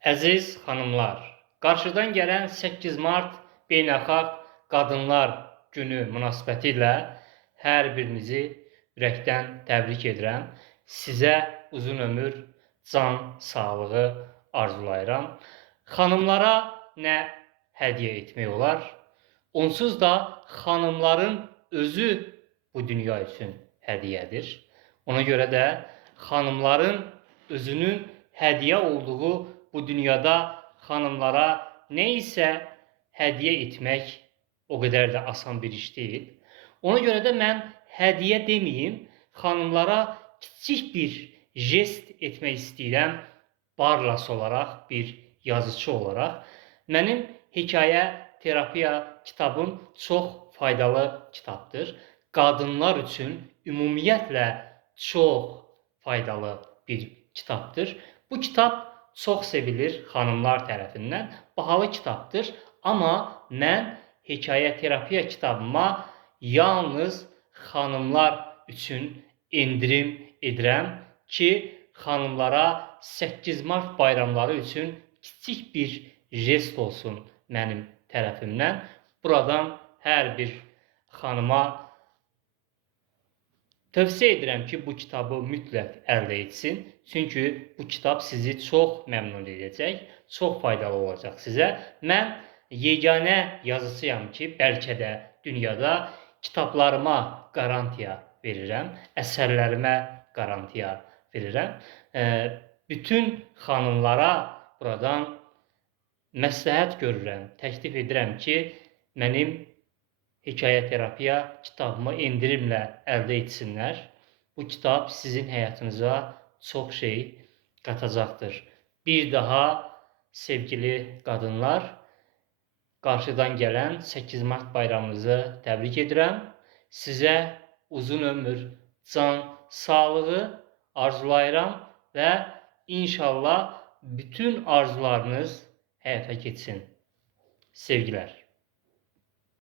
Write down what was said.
Əziz xanımlar, qarşıdan gələn 8 mart Beynəlxalq Qadınlar Günü münasibətilə hər birinizi ürəkdən təbrik edirəm. Sizə uzun ömür, can sağlığı arzulayıram. Xanımlara nə hədiyyə etmək olar? Onsuz da xanımların özü bu dünya üçün hədiyyədir. Ona görə də xanımların özünün hədiyyə olduğu bu dünyada xanımlara nə isə hədiyyə etmək o qədər də asan bir iş deyil. Ona görə də mən hədiyyə deməyim, xanımlara kiçik bir jest etmək istəyirəm. Barlas olaraq, bir yazıcı olaraq. Mənim hekayə terapiya kitabım çox faydalı kitabdır. Qadınlar üçün ümumiyyətlə çox faydalı bir kitabdır. Bu kitab çox sevilir xanımlar tərəfindən. Bahalı kitabdır. Amma mən hekayə terapiya kitabıma yalnız xanımlar üçün endirim edirəm ki, xanımlara 8 mart bayramları üçün kiçik bir jest olsun mənim tərəfimdən. Buradan hər bir xanıma tövsiyə edirəm ki, bu kitabı mütləq əldə etsin. Çünki bu kitab sizi çox məmnun edəcək, çox faydalı olacaq sizə. Mən yeganə yazıcıyam ki, bəlkə də dünyada kitablarıma qarantiya verirəm, əsərlərimə qarantiya verirəm. Bütün xanımlara buradan məsləhət görürəm, təklif edirəm ki, mənim hekayə terapiya kitabımı endirimlə əldə etsinlər. Bu kitab sizin həyatınıza çox şey qatacaqdır. Bir daha sevgili qadınlar, qarşıdan gələn 8 mart bayramınızı təbrik edirəm. Sizə uzun ömür, can sağlığı arzulayıram və inşallah bütün arzularınız həyata keçsin. Sevgilər.